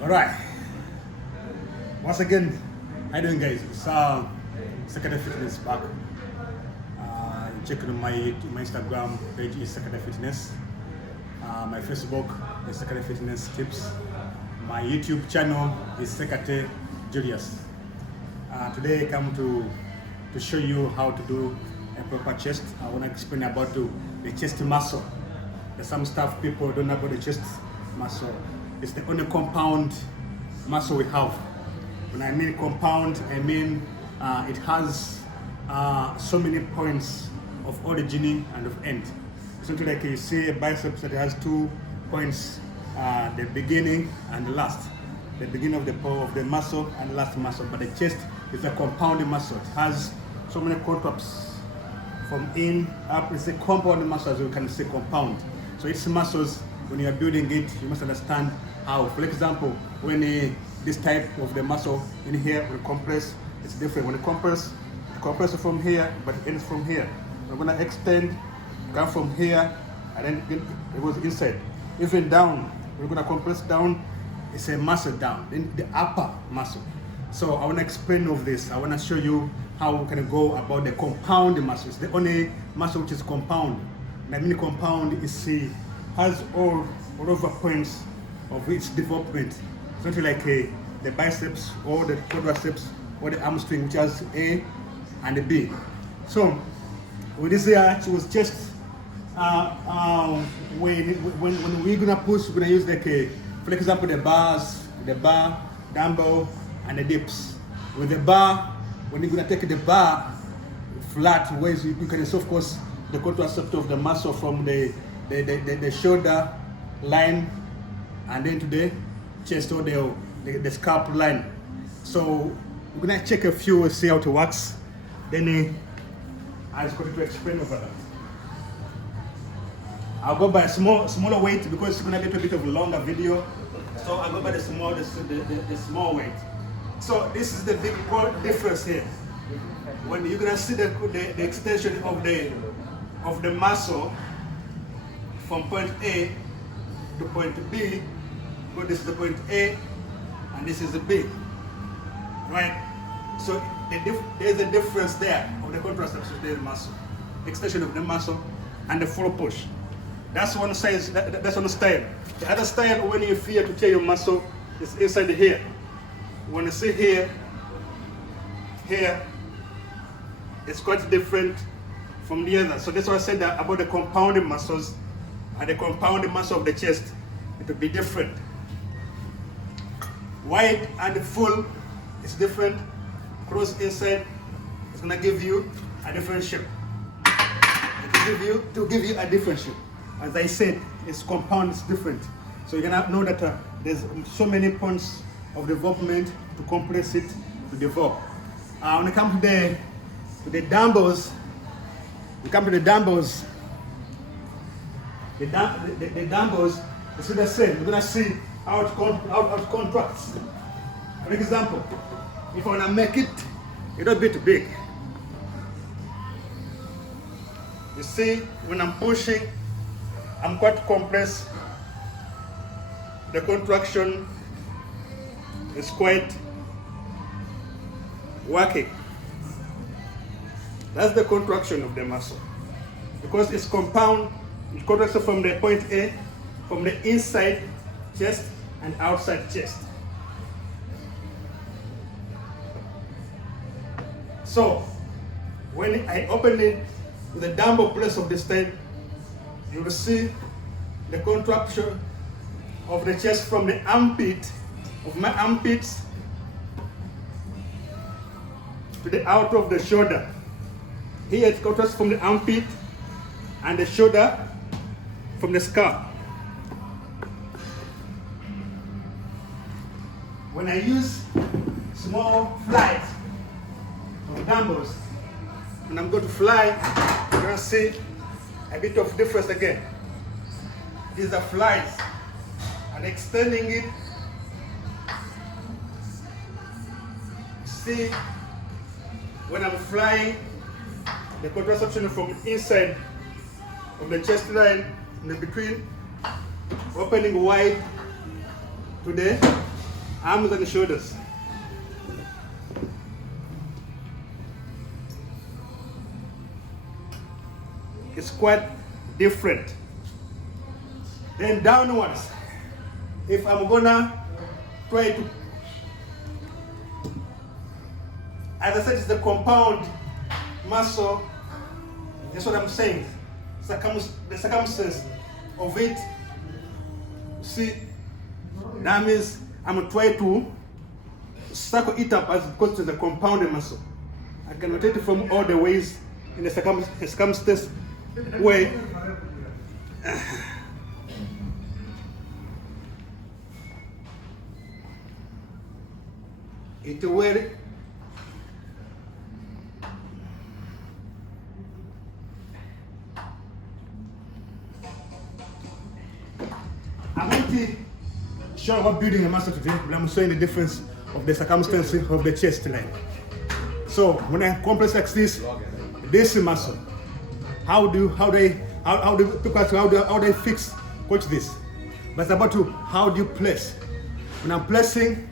All right. Once again, how you doing, guys? It's Secretary Fitness back. Check on my Instagram page is Secretary Fitness. My Facebook is Secretary Fitness Tips. My YouTube channel is Secretary Julius. Today I come to show you how to do a proper chest. I want to explain about the chest muscle. There's some stuff people don't know about the chest muscle. It's the only compound muscle we have. When I mean compound, I mean it has so many points of origin and of end. Something like you see a biceps that has 2 points, the beginning and the last. The beginning of the muscle and the last muscle. But the chest is a compound muscle. It has so many contracts from in up. It's a compound muscle, as you can say compound. So it's muscles. When you are building it, you must understand how. For example, when this type of the muscle in here will compress, it's different. When it compresses from here, but it ends from here. We're gonna extend, come from here, and then it goes inside. Even down, we're gonna compress down. It's a muscle down, then the upper muscle. So I wanna explain of this. I wanna show you how we can go about the compound muscles. The only muscle which is compound. And I mean compound is has all over points of its development. Something like the biceps or the quadriceps or the hamstring, which has A and a B. So with this here, it was just when we're gonna push, we're gonna use like for example the bar, dumbbell, and the dips. With the bar, when you're gonna take the bar flat, ways you can of course the quadriceps of the muscle from the shoulder line and then to the chest or the scalp line. So we're gonna check a few, see how it works. Then I was going to explain over that. I'll go by smaller weight because it's gonna be a bit of a longer video. So I'll go by the small weight. So this is the big difference here. When you're gonna see the extension of the muscle from point A to point B, but this is the point A and this is the B, right? So there's a difference there of the quadriceps of the muscle, extension of the muscle, and the full push. That's one size. That's one style. The other style, when you fear to tear your muscle, is inside here. When you see here, it's quite different from the other. So that's why I said that about the compounded muscles and the compounded muscle of the chest, it will be different. Wide and full is different. Cross inside is gonna give you a different shape. To give you a different shape. As I said, it's compound, it's different. So you're gonna know that there's so many points of development to compress it to develop. When it comes to the dumbbells, the dumbbells, it's the same. You're gonna see how it contracts. For example, if I wanna make it a little bit big, you see when I'm pushing, I'm quite compressed. The contraction is quite working. That's the contraction of the muscle. Because it's compound, it contracts from the point A, from the inside chest and outside chest. So when I open it with the dumbbell place of the stand, you will see the contraction of the chest from the armpit, of my armpits to the out of the shoulder. Here it contracts from the armpit and the shoulder from the scalp. When I use small flies of dumbbells, when I'm going to fly, you're going to see a bit of difference again. These are flies, and extending it. See, when I'm flying, the contraception from inside of the chest line, in the between, opening wide to the arms and shoulders. It's quite different. Then downwards, if I'm gonna try to, as I said, it's the compound muscle. That's what I'm saying. The circumstance of it. See, that means I'm trying to circle it up as opposed to the compounded muscle. I can rotate it from all the ways in the circumstance way. It will I'm going to show about building a muscle today, but I'm showing the difference of the circumstance of the chest line. So when I complex like this muscle, how do they fix coach this? But it's about to how do you place? When I'm placing,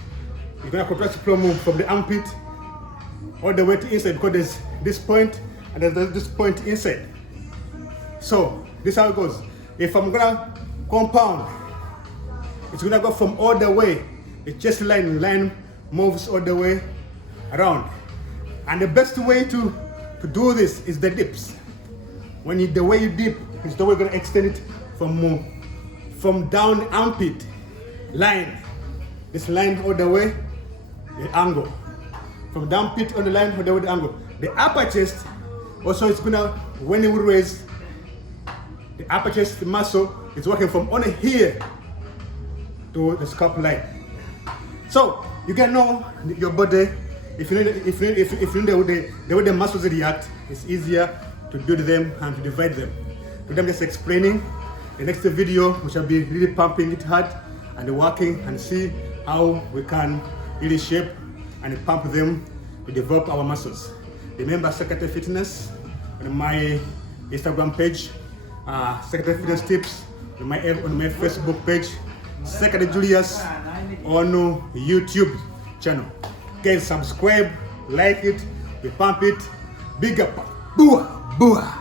you're gonna contract from the armpit all the way to inside because there's this point and there's this point inside. So this is how it goes. If I'm gonna compound, it's gonna go from all the way. The chest line moves all the way around. And the best way to do this is the dips. The way you dip is the way you're gonna extend it from down armpit line. This line all the way, the angle. From down pit on the line all the way the angle. The upper chest also is gonna, when you raise, the upper chest muscle is working from on here to the scalp line. So you can know your body. If you know the way the muscles react, it's easier to build them and to divide them. Today I'm just explaining. The next video we shall be really pumping it hard and working and see how we can really shape and pump them to develop our muscles. Remember Secretary Fitness on my Instagram page, Secretary Fitness Tips on my Facebook page, Secretary Julius on YouTube channel. Guys, subscribe, like it, we pump it, big up, booah, booah.